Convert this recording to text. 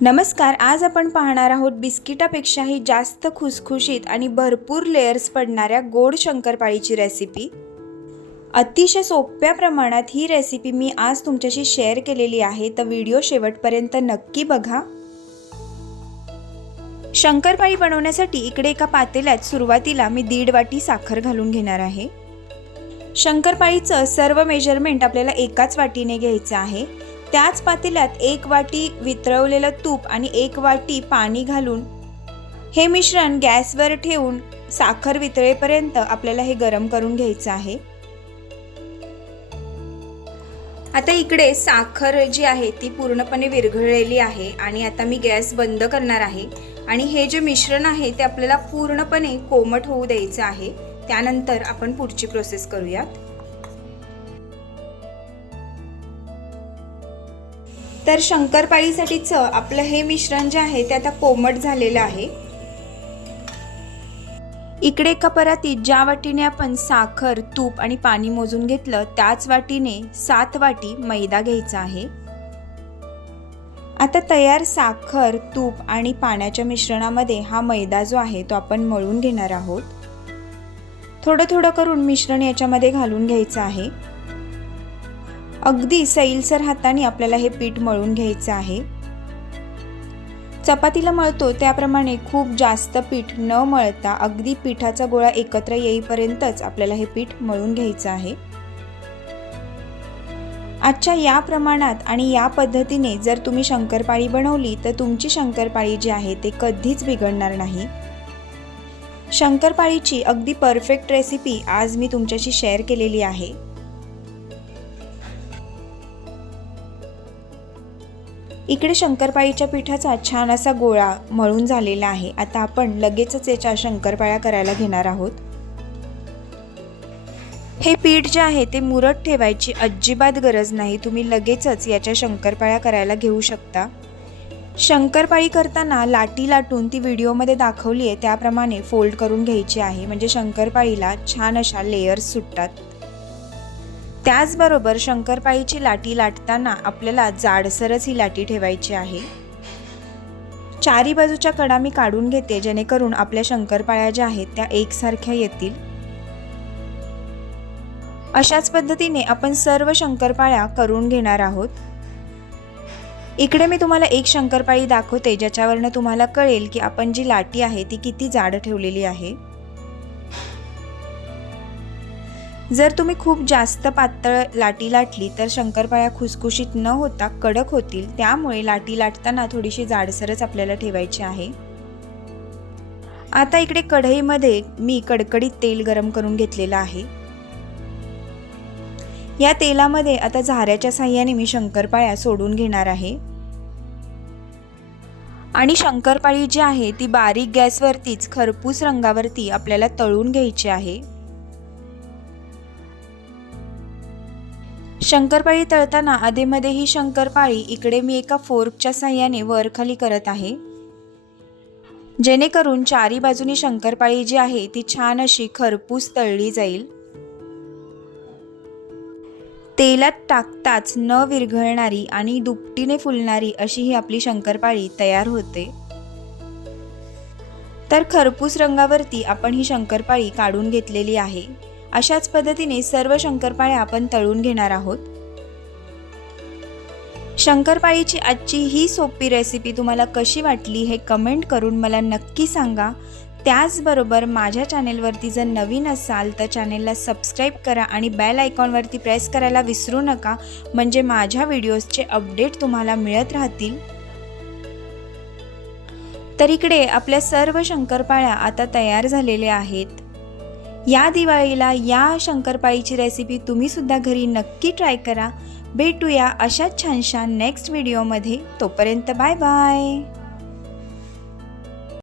नमस्कार, आज आपण पाहणार आहोत बिस्किटापेक्षाही जास्त खुसखुशीत आणि भरपूर लेयर्स पडणाऱ्या गोड शंकरपाळीची रेसिपी। अतिशय सोप्या प्रमाणात ही रेसिपी मी आज तुमच्याशी शेअर केलेली आहे, तर व्हिडिओ शेवटपर्यंत नक्की बघा। शंकरपाळी बनवण्यासाठी इकडे एका पातेल्यात सुरुवातीला मी 1.5 वाटी साखर घालून घेणार आहे। शंकरपाळीचं सर्व मेजरमेंट आपल्याला एकाच वाटीने घ्यायचं आहे। त्याच पातेल्यात 1 वाटी वितळवलेलं तूप आणि 1 वाटी पाणी घालून हे मिश्रण गॅसवर ठेवून साखर वितळेपर्यंत आपल्याला हे गरम करून घ्यायचं आहे। आता इकडे साखर जी आहे ती पूर्णपणे विरघळलेली आहे आणि आता मी गॅस बंद करणार आहे आणि हे जे मिश्रण आहे ते आपल्याला पूर्णपणे कोमट होऊ द्यायचं आहे। त्यानंतर आपण पुढची प्रोसेस करूयात। तर शंकरपाळीसाठीच आपलं हे मिश्रण जे आहे ते आता कोमट झालेलं आहे। इकडे एका परातीत ज्या वाटीने आपण साखर, तूप आणि पाणी मोजून घेतलं त्याच वाटीने 7 वाटी मैदा घ्यायचा आहे। आता तयार साखर, तूप आणि पाण्याच्या मिश्रणामध्ये हा मैदा जो आहे तो आपण मळून घेणार आहोत। थोडं थोडं करून मिश्रण याच्यामध्ये घालून घ्यायचं आहे। अगदी सैलसर हाताने आपल्याला हे पीठ मळून घ्यायचं आहे। चपातीला मळतो त्याप्रमाणे खूप जास्त पीठ न मळता अगदी पिठाचा गोळा एकत्र येईपर्यंतच आपल्याला हे पीठ मळून घ्यायचं आहे। आजच्या या प्रमाणात आणि या पद्धतीने जर तुम्ही शंकरपाळी बनवली तर तुमची शंकरपाळी जी आहे ते कधीच बिघडणार नाही। शंकरपाळीची अगदी परफेक्ट रेसिपी आज मी तुमच्याशी शेअर केलेली आहे। इकडे शंकरपाळीच्या पिठाचा छान असा गोळा मळून झालेला आहे। आता आपण लगेचच याच्या शंकरपाळ्या करायला घेणार आहोत। हे पीठ जे आहे ते मुरत ठेवायची अजिबात गरज नाही, तुम्ही लगेचच याच्या शंकरपाळ्या करायला घेऊ शकता। शंकरपाळी करताना लाटी लाटून ती व्हिडिओमध्ये दाखवली आहे त्याप्रमाणे फोल्ड करून घ्यायची आहे, म्हणजे शंकरपाळीला छान अशा लेयर्स सुटतात। त्याचबरोबर शंकरपाळीची लाटी लाटताना आपल्याला जाडसरच ही लाटी ठेवायची आहे। चारी बाजूच्या कडा मी काढून घेते जेणेकरून आपल्या शंकरपाळ्या ज्या आहेत त्या एकसारख्या येतील। अशाच पद्धतीने आपण सर्व शंकरपाळ्या करून घेणार आहोत। इकडे मी तुम्हाला एक शंकरपाळी दाखवते ज्याच्यावरनं तुम्हाला कळेल की आपण जी लाटी आहे ती किती जाड ठेवलेली आहे। जर तुम्ही खूप जास्त पातळ लाटी लाटली तर शंकरपाळ्या खुसखुशीत न होता कडक होतील, त्यामुळे लाटी लाटताना थोडीशी जाडसरच आपल्याला ठेवायची आहे। आता इकडे कढईमध्ये मी कडकडीत तेल गरम करून घेतलेलं आहे। या तेलामध्ये आता झाऱ्याच्या साहाय्याने मी शंकरपाळ्या सोडून घेणार आहे आणि शंकरपाळी जी आहे ती बारीक गॅसवरतीच खरपूस रंगावरती आपल्याला तळून घ्यायची आहे। शंकरपाळी तळताना आधीमध्ये ही शंकरपाळी इकडे मी एका फोर्कच्या साहाय्याने वर खाली करत आहे, जेणेकरून चारी बाजूनी शंकरपाळी जी आहे ती छान अशी खरपूस तळली जाईल। तेलात टाकताच न विरघळणारी आणि दुपटीने फुलणारी अशी ही आपली शंकरपाळी तयार होते। तर खरपूस रंगावरती आपण ही शंकरपाळी काढून घेतलेली आहे। अशाच पद्धतीने सर्व शंकरपाळ्या आपण तळून घेणार आहोत। शंकरपाळीची आजची ही सोपी रेसिपी तुम्हाला कशी वाटली हे कमेंट करून मला नक्की सांगा। त्याचबरोबर माझ्या चॅनेलवरती जर नवीन असाल तर चॅनेलला सबस्क्राईब करा आणि बेल आयकॉनवरती प्रेस करायला विसरू नका, म्हणजे माझ्या व्हिडिओजचे अपडेट तुम्हाला मिळत राहतील। तर इकडे आपल्या सर्व शंकरपाळ्या आता तयार झालेल्या आहेत। या दिवाळीला या शंकरपाळीची रेसिपी तुम्ही सुद्धा घरी नक्की ट्राय करा। भेटूया अशाच छानशा नेक्स्ट व्हिडिओमध्ये, तोपर्यंत बाय बाय।